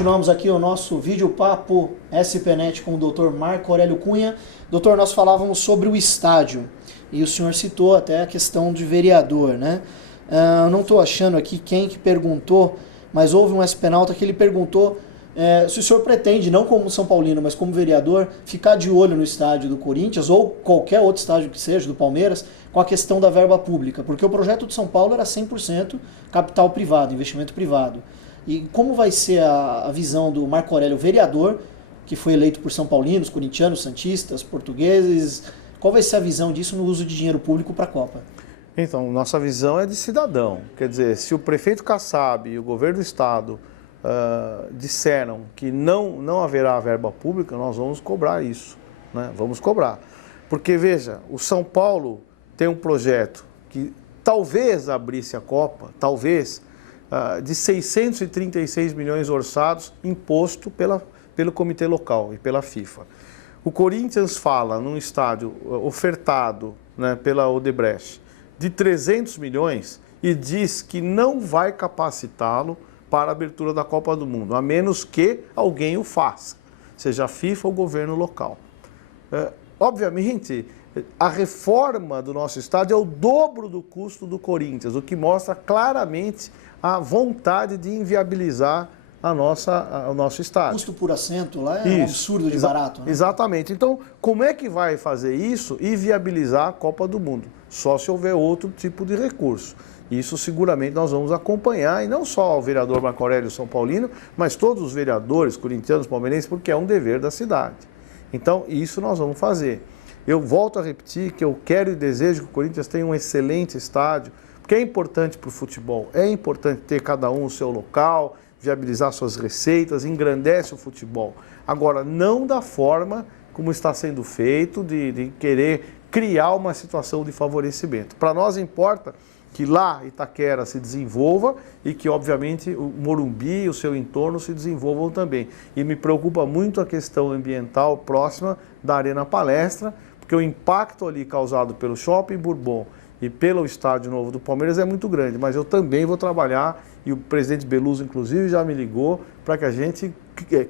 Continuamos aqui o nosso vídeo-papo SPNet com o Dr. Marco Aurélio Cunha. Doutor, nós falávamos sobre o estádio e o senhor citou até a questão de vereador, né? Eu não estou achando aqui quem que perguntou, mas houve um SPNauta que ele perguntou se o senhor pretende, não como São Paulino, mas como vereador, ficar de olho no estádio do Corinthians ou qualquer outro estádio que seja, do Palmeiras, com a questão da verba pública, porque o projeto de São Paulo era 100% capital privado, investimento privado. E como vai ser a visão do Marco Aurélio, vereador, que foi eleito por São Paulinos, corintianos, santistas, portugueses, qual vai ser a visão disso no uso de dinheiro público para a Copa? Então, nossa visão é de cidadão. Quer dizer, se o prefeito Kassab e o governo do estado disseram que não haverá verba pública, nós vamos cobrar isso, né? Vamos cobrar. Porque, veja, o São Paulo tem um projeto que talvez abrisse a Copa, talvez, de 636 milhões orçados, imposto pelo comitê local e pela FIFA. O Corinthians fala num estádio ofertado, né, pela Odebrecht de 300 milhões e diz que não vai capacitá-lo para a abertura da Copa do Mundo, a menos que alguém o faça, seja a FIFA ou o governo local. Obviamente, a reforma do nosso estádio é o dobro do custo do Corinthians, o que mostra claramente a vontade de inviabilizar o nosso estádio. O custo por assento lá é um absurdo de barato, né? Exatamente. Então, como é que vai fazer isso e viabilizar a Copa do Mundo? Só se houver outro tipo de recurso. Isso seguramente nós vamos acompanhar, e não só o vereador Marco Aurélio São Paulino, mas todos os vereadores, corintianos, palmeirenses, porque é um dever da cidade. Então, isso nós vamos fazer. Eu volto a repetir que eu quero e desejo que o Corinthians tenha um excelente estádio, porque é importante para o futebol, é importante ter cada um o seu local, viabilizar suas receitas, engrandece o futebol. Agora, não da forma como está sendo feito, de querer criar uma situação de favorecimento. Para nós importa que lá Itaquera se desenvolva e que, obviamente, o Morumbi e o seu entorno se desenvolvam também. E me preocupa muito a questão ambiental próxima da Arena Palestra, porque o impacto ali causado pelo Shopping Bourbon e pelo Estádio Novo do Palmeiras é muito grande, mas eu também vou trabalhar, e o presidente Beluso, inclusive, já me ligou para que a gente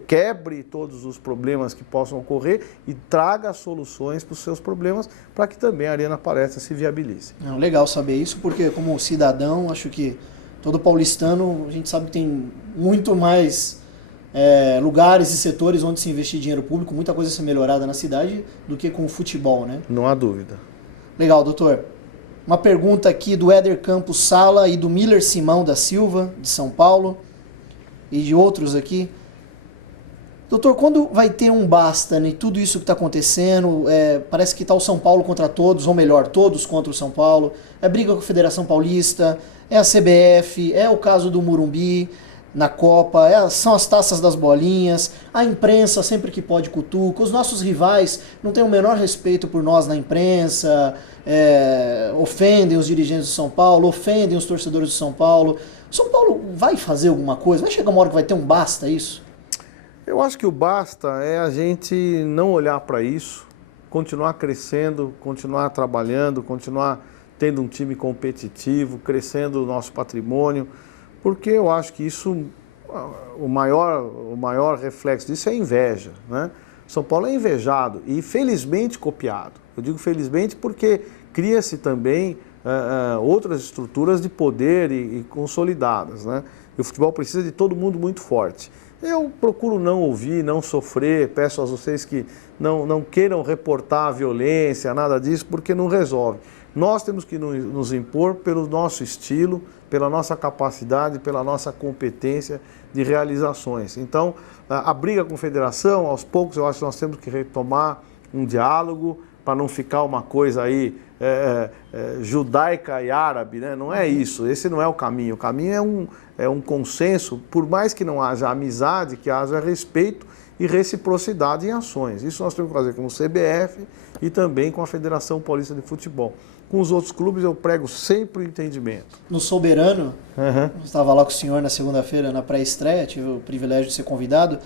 quebre todos os problemas que possam ocorrer e traga soluções para os seus problemas, para que também a Arena Palestra se viabilize. Legal saber isso, porque como cidadão, acho que todo paulistano, a gente sabe que tem muito mais lugares e setores onde se investir dinheiro público, muita coisa a ser melhorada na cidade do que com o futebol, né? Não há dúvida. Legal, doutor. Uma pergunta aqui do Éder Campos Sala e do Miller Simão da Silva, de São Paulo, e de outros aqui. Doutor, quando vai ter um basta em tudo isso que está acontecendo? Parece que está o São Paulo contra todos, ou melhor, todos contra o São Paulo. É briga com a Federação Paulista, é a CBF, é o caso do Morumbi na Copa, são as taças das bolinhas, a imprensa sempre que pode cutuca, os nossos rivais não têm o menor respeito por nós na imprensa, ofendem os dirigentes do São Paulo, ofendem os torcedores do São Paulo. O São Paulo vai fazer alguma coisa? Vai chegar uma hora que vai ter um basta isso? Eu acho que o basta é a gente não olhar para isso, continuar crescendo, continuar trabalhando, continuar tendo um time competitivo, crescendo o nosso patrimônio, porque eu acho que isso, o maior reflexo disso é a inveja, né? São Paulo é invejado e felizmente copiado. Eu digo felizmente porque cria-se também outras estruturas de poder e consolidadas, né? E o futebol precisa de todo mundo muito forte. Eu procuro não ouvir, não sofrer, peço a vocês que não queiram reportar a violência, nada disso, porque não resolve. Nós temos que nos impor pelo nosso estilo, pela nossa capacidade, pela nossa competência de realizações. Então, a briga com a federação, aos poucos, eu acho que nós temos que retomar um diálogo para não ficar uma coisa aí judaica e árabe, né? Não é isso, esse não é o caminho. O caminho é um consenso, por mais que não haja amizade, que haja respeito e reciprocidade em ações. Isso nós temos que fazer com o CBF e também com a Federação Paulista de Futebol. Com os outros clubes eu prego sempre o entendimento. No Soberano, eu estava lá com o senhor na segunda-feira na pré-estreia, tive o privilégio de ser convidado.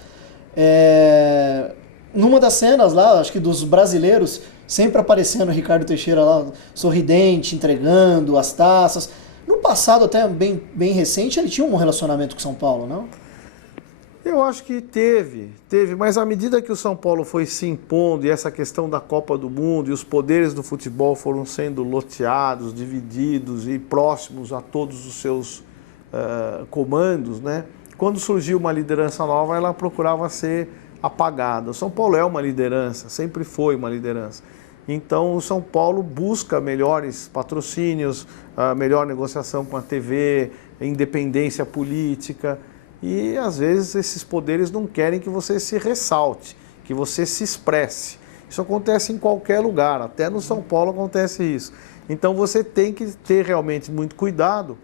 Numa das cenas lá, acho que dos brasileiros, sempre aparecendo o Ricardo Teixeira lá, sorridente, entregando as taças. No passado, até bem recente, ele tinha um relacionamento com São Paulo, não? Eu acho que teve, mas à medida que o São Paulo foi se impondo e essa questão da Copa do Mundo e os poderes do futebol foram sendo loteados, divididos e próximos a todos os seus comandos, né? Quando surgiu uma liderança nova, ela procurava ser apagada. O São Paulo é uma liderança, sempre foi uma liderança. Então, o São Paulo busca melhores patrocínios, melhor negociação com a TV, independência política. E, às vezes, esses poderes não querem que você se ressalte, que você se expresse. Isso acontece em qualquer lugar, até no São Paulo acontece isso. Então, você tem que ter realmente muito cuidado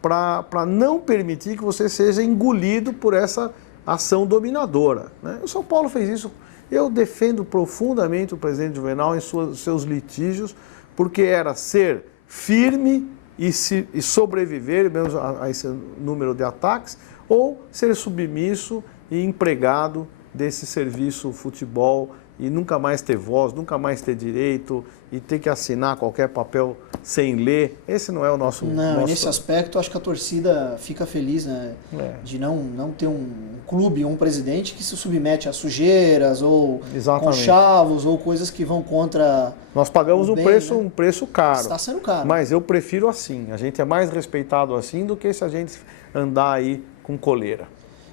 para não permitir que você seja engolido por essa ação dominadora, né? O São Paulo fez isso. Eu defendo profundamente o presidente Juvenal em seus litígios, porque era ser firme e sobreviver mesmo a esse número de ataques, ou ser submisso e empregado desse serviço futebol e nunca mais ter voz, nunca mais ter direito e ter que assinar qualquer papel sem ler. Esse não é o nosso... Nesse aspecto, acho que a torcida fica feliz, né? De não ter um clube, um presidente que se submete a sujeiras ou conchavos ou coisas que vão contra... Nós pagamos bem, um preço caro. Está sendo caro. Mas eu prefiro assim. A gente é mais respeitado assim do que se a gente andar aí com coleira.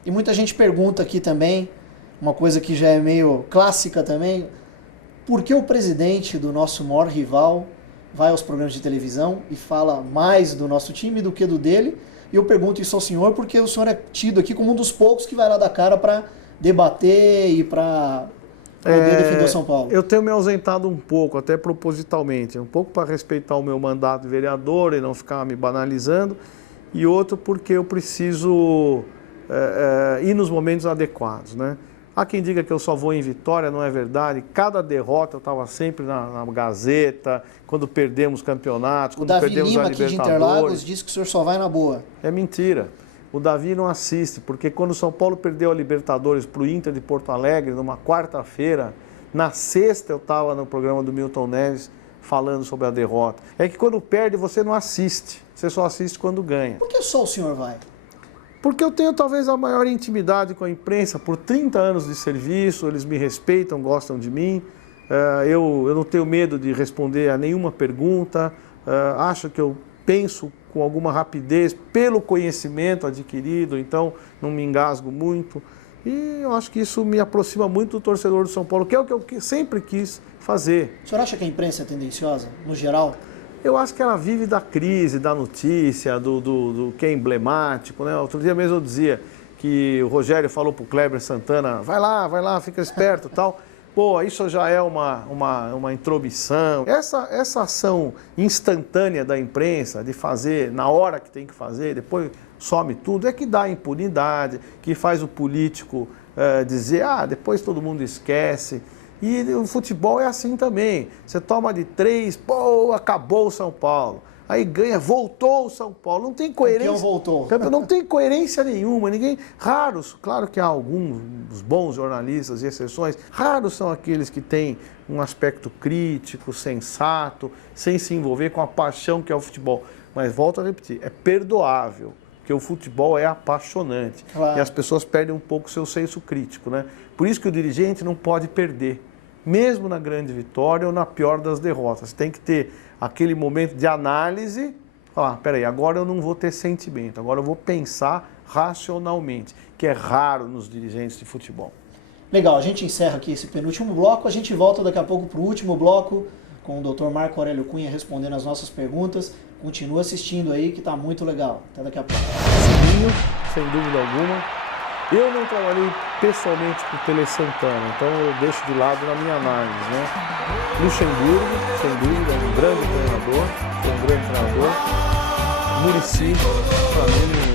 E muita gente pergunta aqui também, uma coisa que já é meio clássica também, por que o presidente do nosso maior rival vai aos programas de televisão e fala mais do nosso time do que do dele? E eu pergunto isso ao senhor porque o senhor é tido aqui como um dos poucos que vai lá dar cara para debater e para poder defender o São Paulo. Eu tenho me ausentado um pouco, até propositalmente, um pouco para respeitar o meu mandato de vereador e não ficar me banalizando, e outro porque eu preciso ir nos momentos adequados, né? Há quem diga que eu só vou em vitória, não é verdade. Cada derrota eu estava sempre na Gazeta, quando perdemos campeonatos, quando perdemos a Libertadores. O Davi Lima aqui de Interlagos disse que o senhor só vai na boa. É mentira. O Davi não assiste, porque quando o São Paulo perdeu a Libertadores para o Inter de Porto Alegre, numa quarta-feira, na sexta eu estava no programa do Milton Neves falando sobre a derrota. É que quando perde você não assiste, você só assiste quando ganha. Por que só o senhor vai? Porque eu tenho talvez a maior intimidade com a imprensa, por 30 anos de serviço, eles me respeitam, gostam de mim, eu não tenho medo de responder a nenhuma pergunta, acho que eu penso com alguma rapidez pelo conhecimento adquirido, então não me engasgo muito. E eu acho que isso me aproxima muito do torcedor do São Paulo, que é o que eu sempre quis fazer. O senhor acha que a imprensa é tendenciosa, no geral? Eu acho que ela vive da crise, da notícia, do que é emblemático, né? Outro dia mesmo eu dizia que o Rogério falou para o Kleber Santana, vai lá, fica esperto e tal. Pô, isso já é uma intromissão. Essa ação instantânea da imprensa, de fazer na hora que tem que fazer, depois some tudo, é que dá impunidade, que faz o político dizer, depois todo mundo esquece. E o futebol é assim também. Você toma de 3, acabou o São Paulo. Aí ganha, voltou o São Paulo. Não tem coerência. Campeão voltou. Não tem coerência nenhuma. Raros, claro que há alguns bons jornalistas e exceções, raros são aqueles que têm um aspecto crítico, sensato, sem se envolver com a paixão que é o futebol. Mas volto a repetir, é perdoável, porque o futebol é apaixonante. Claro. E as pessoas perdem um pouco o seu senso crítico, né? Por isso que o dirigente não pode perder, mesmo na grande vitória ou na pior das derrotas. Tem que ter aquele momento de análise, falar, peraí, agora eu não vou ter sentimento, agora eu vou pensar racionalmente, que é raro nos dirigentes de futebol. Legal, a gente encerra aqui esse penúltimo bloco, a gente volta daqui a pouco para o último bloco, com o Dr. Marco Aurélio Cunha respondendo as nossas perguntas. Continua assistindo aí, que está muito legal. Até daqui a pouco. Sininho, sem dúvida alguma. Eu não trabalhei pessoalmente com o Tele Santana, então eu deixo de lado na minha análise, né? Luxemburgo, sem dúvida, é um grande treinador, foi um grande treinador. Muricy, para mim,